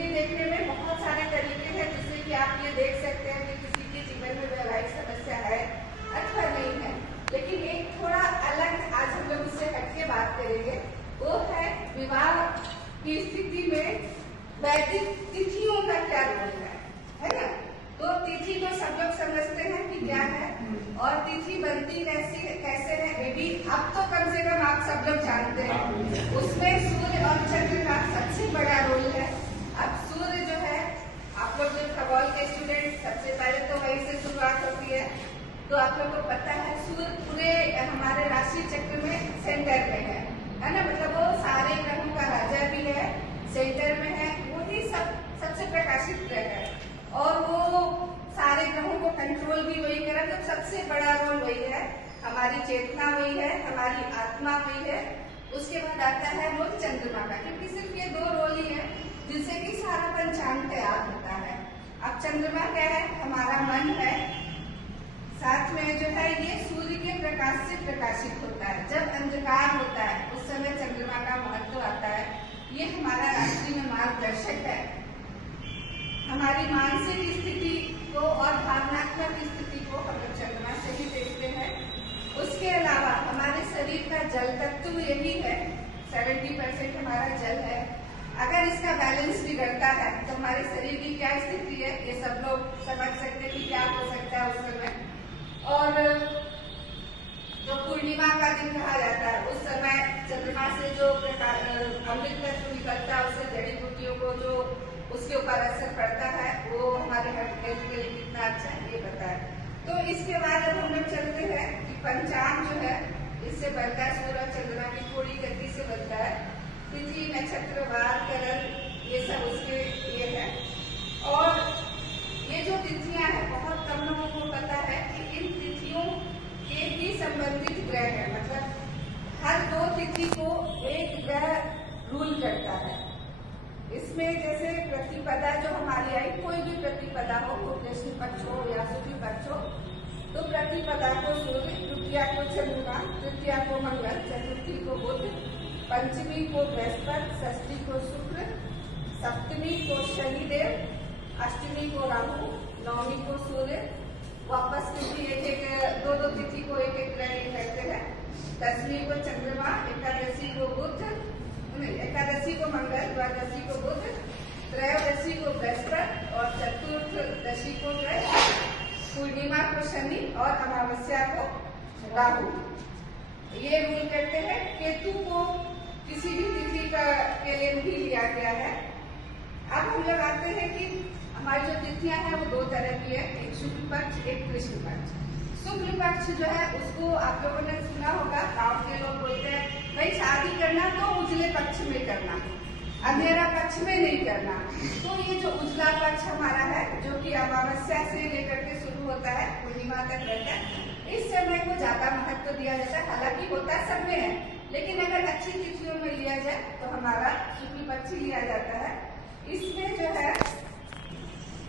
सूर्य देखने में बहुत सारे तरीके हैं, जिससे कि आप ये देख सकते हैं कि किसी के जीवन में वैवाहिक समस्या है अथवा नहीं है। लेकिन एक थोड़ा अलग आज हम लोग उससे हटके बात करेंगे, वो है विवाह की स्थिति में वैदिक तिथियों का क्या रोल है ना। तो तिथि तो सब लोग समझते हैं कि क्या है, और तिथि बनती कैसे है ये भी अब तो कम से कम आप सब लोग जानते हैं। उसमें सूर्य और चंद्र का सबसे बड़ा रोल है। अब सूर्य जो है, आप लोग जो खगोल के स्टूडेंट, सबसे पहले तो वहीं से शुरुआत होती है। तो आप लोग को पता है सूर्य पूरे हमारे राशि चक्र में सेंटर में है ना। मतलब वो सारे ग्रहों का राजा भी है, सेंटर में है, वही सबसे प्रकाशित ग्रह है, और वो सारे ग्रहों को कंट्रोल भी वही कर रहा है। तो सबसे बड़ा रोल वही है, हमारी चेतना वही है, हमारी आत्मा वही है। उसके बाद आता है रोल चंद्रमा का, क्योंकि सिर्फ ये दो रोल ही है जिससे कि सारा पंचांग तैयार होता है। अब चंद्रमा क्या है, हमारा मन है, साथ में जो है ये सूर्य के प्रकाश से प्रकाशित होता है। जब अंधकार होता है उस समय चंद्रमा का महत्व आता है। ये हमारा राशि में मार्गदर्शक है, हमारी मानसिक स्थिति को और भावनात्मक स्थिति को हम लोग चंद्रमा से ही देखते हैं। उसके अलावा हमारे शरीर का जल तत्व यही है, 70% हमारा जल है। अगर इसका बैलेंस बिगड़ता है तो हमारे शरीर की क्या स्थिति है, ये सब लोग समझ सकते हैं कि क्या हो सकता है उस समय। और जो पूर्णिमा का दिन कहा जाता है, उस समय चंद्रमा से जो अमृत तत्व निकलता है, उससे जड़ी बूटियों को जो उसके ऊपर असर पड़ता है, वो हमारे हेल्थ के लिए कितना अच्छा है ये पता है। तो इसके बाद अब हम लोग चलते हैं कि पंचांग जो है इससे बनता है, सूर्य चंद्रमा की थोड़ी गति से बनता है। तिथि नक्षत्र वार करण ये सब उसके ये है। और ये जो तिथियां हैं, बहुत कम लोगों को पता है कि इन तिथियों के भी संबंधित ग्रह है। मतलब हर दो तिथि को एक ग्रह रूल करता है। इसमें जैसे प्रतिपदा जो हमारी आई, कोई भी प्रतिपदा हो, वो कृष्ण पक्ष हो या शुक्ल पक्ष हो, तो प्रतिपदा को सूर्य, द्वितीया को चंद्रमा, तृतीया को मंगल, चतुर्थी को बुध, पंचमी को बृहस्पति, षष्ठी को शुक्र, सप्तमी को शनिदेव, अष्टमी को राहु, नवमी को सूर्य, वापस तिथि एक दो तिथि को एक ग्रह करते हैं। दसवीं को चंद्रमा, एकादशी को बुध, एकादशी को मंगल, द्वादशी को बुध, त्रयोदशी को बृहस्पति और चतुर्थदशी को पूर्णिमा को शनि और अमावस्या को राहु। ये रूल करते हैं। केतु को किसी भी तिथि के लिए नहीं लिया गया है। अब हम लोग आते हैं कि हमारी जो तिथियां हैं वो दो तरह की है, एक शुक्ल पक्ष, एक कृष्ण पक्ष। शुक्ल पक्ष जो है उसको आप लोगों ने सुना होगा, गांव के लोग बोलते हैं भाई शादी करना तो उजले पक्ष में करना, अंधेरा पक्ष में नहीं करना। तो ये जो उजला पक्ष हमारा है, जो कि अमावस्या से लेकर के शुरू होता है, पूर्णिमा तक रहता है, इस समय को ज्यादा महत्व दिया जाता है। हालांकि होता है सब में है, लेकिन अगर अच्छी तिथियों में लिया जाए तो हमारा शुक्ल पक्ष लिया जाता है। इसमें जो है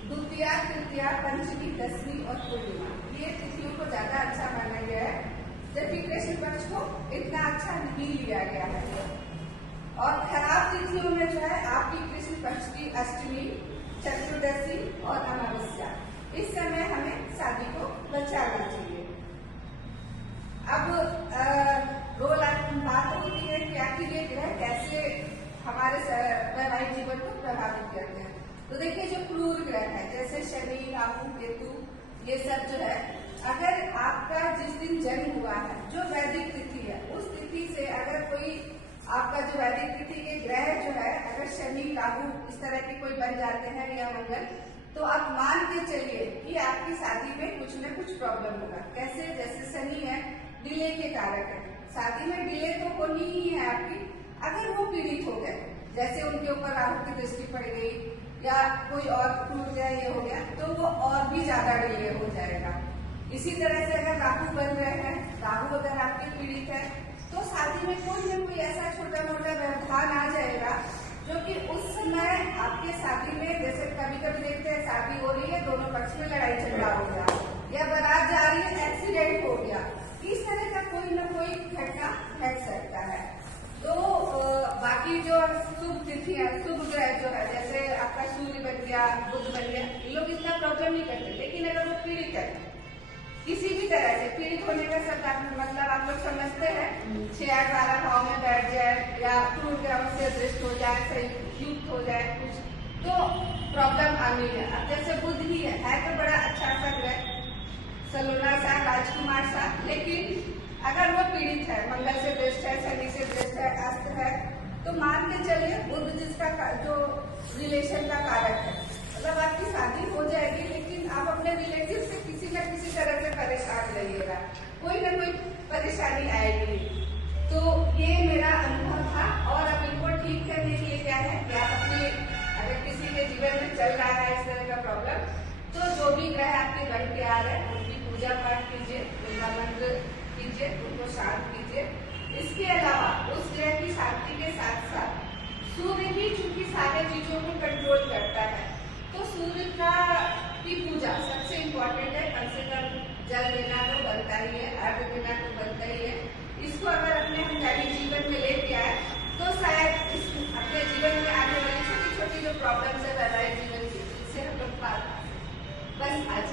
द्वितीया, तृतीया, पंचमी, दसवीं और पूर्णिमा, ये तिथियों को ज्यादा अच्छा माना गया है, जबकि कृष्ण पक्ष को इतना अच्छा नहीं लिया गया है। और खराब तिथियों में जो है आपकी कृष्ण पक्ष की अष्टमी, चतुर्दशी और अमावस्या, इस समय हमें शादी को बचाना चाहिए। अब बात होती है कि आखिर ये ग्रह कैसे हमारे वैवाहिक जीवन को प्रभावित करते हैं। तो देखिए जो क्रूर ग्रह है, जैसे शनि, राहु, केतु, ये सब जो है, अगर आपका जिस दिन जन्म हुआ है, जो वैदिक तिथि है, उस तिथि से अगर कोई आपका जो वैदिक तिथि के ग्रह जो है, अगर शनि, राहु इस तरह के कोई बन जाते हैं या मंगल, तो आप मान के चलिए कि आपकी शादी में कुछ न कुछ प्रॉब्लम होगा। कैसे? जैसे शनि है, डिले के कारक है, शादी में डिले तो होनी ही है आपकी। अगर वो पीड़ित हो गए, जैसे उनके ऊपर राहु की दृष्टि पड़ गई या कोई और टूट गया, ये हो गया, तो वो और भी ज्यादा डिले हो जाएगा। इसी तरह से अगर राहु बन रहे हैं, राहु अगर आपके पीड़ित है, तो शादी में कोई न कोई ऐसा छोटा मोटा व्यवधान आ जाएगा जो कि उस समय आपके शादी में, जैसे कभी कभी देखते हैं शादी हो रही है, दोनों पक्ष में लड़ाई झगड़ा हो गया, या बारात जा रही है, एक्सीडेंट हो गया, इस तरह का कोई न कोई घटना घट सकता है। तो बाकी जो शुभ तिथि है, शुभ ग्रह जो है, जैसे आपका या बुध बन गया, लोग इतना प्रॉब्लम नहीं करते। लेकिन अगर वो पीड़ित है, किसी भी तरह से पीड़ित होने का शब्द मतलब आप लोग समझते हैं, 6-8-12 भाव में बैठ जाए या क्रूर ग्रहों से दृष्ट हो जाए, सही युक्त हो जाए कुछ, तो प्रॉब्लम आनी है। अब जैसे बुध ही है तो बड़ा अच्छा सा ग्रह, सलोना सा, राजकुमार सा, लेकिन अगर वो पीड़ित है, मंगल से दृष्ट है, शनि से दृष्ट है, अस्त है, तो मान के चलिए बुध जिसका जो रिलेशन का कारक है, मतलब आपकी शादी हो जाएगी लेकिन आप अपने रिलेटिव से किसी न किसी तरह से परेशान रहिएगा, कोई ना कोई परेशानी आएगी। तो ये मेरा अनुभव था। और अब इनको ठीक करने के लिए क्या है कि आप अपने, अगर किसी के जीवन में चल रहा है इस तरह का प्रॉब्लम, तो जो भी ग्रह आपके घर के आ रहे हैं उनकी पूजा पाठ कीजिए, उनका मंत्र कीजिए, उनको शांत कीजिए। इसके अलावा उस ग्रह की शांति के साथ साथ सूर्य भी चूंकि सारे चीजों को कंट्रोल करता है, तो सूर्य की पूजा सबसे इम्पोर्टेंट है। कम से कम जल देना तो बनता ही है, अर्घ देना तो बनता ही है। इसको अगर अपने हम दैनिक जीवन में लेके आए तो शायद अपने जीवन में आने वाली छोटी छोटी जो प्रॉब्लम्स है वैवाहिक जीवन की, इससे हम लोग पार। बस आज